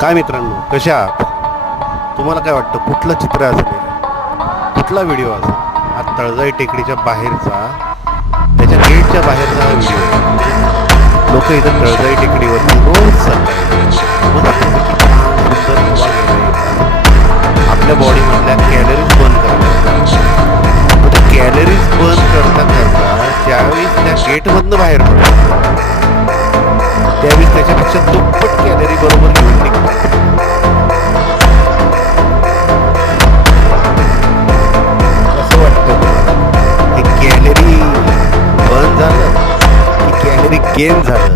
काय मित्रांनो, कशा आहात? तुम्हाला काय वाटतं कुठलं चित्र असेल, कुठला व्हिडिओ असेल? हा तळजाई टेकडीच्या बाहेरचा, त्याच्या गेटच्या बाहेरचा हा व्हिडिओ आहे. लोक इथं तळजाई टेकडीवरती रोज चालतात. सुंदर हवा घ्यायला येतात. आपल्या बॉडीमधल्या कॅलरीज बर्न करतात. कॅलरीज बर्न करता करता ज्यावेळेस त्या गेटमधनं बाहेर पडतात, त्यावेळेस त्याच्यापेक्षा दुप्पट कॅलरी बरोबर घेऊन निघतात. असं वाटतं हे कॅलरी बर्न झालं की कॅलरी गेन झालं?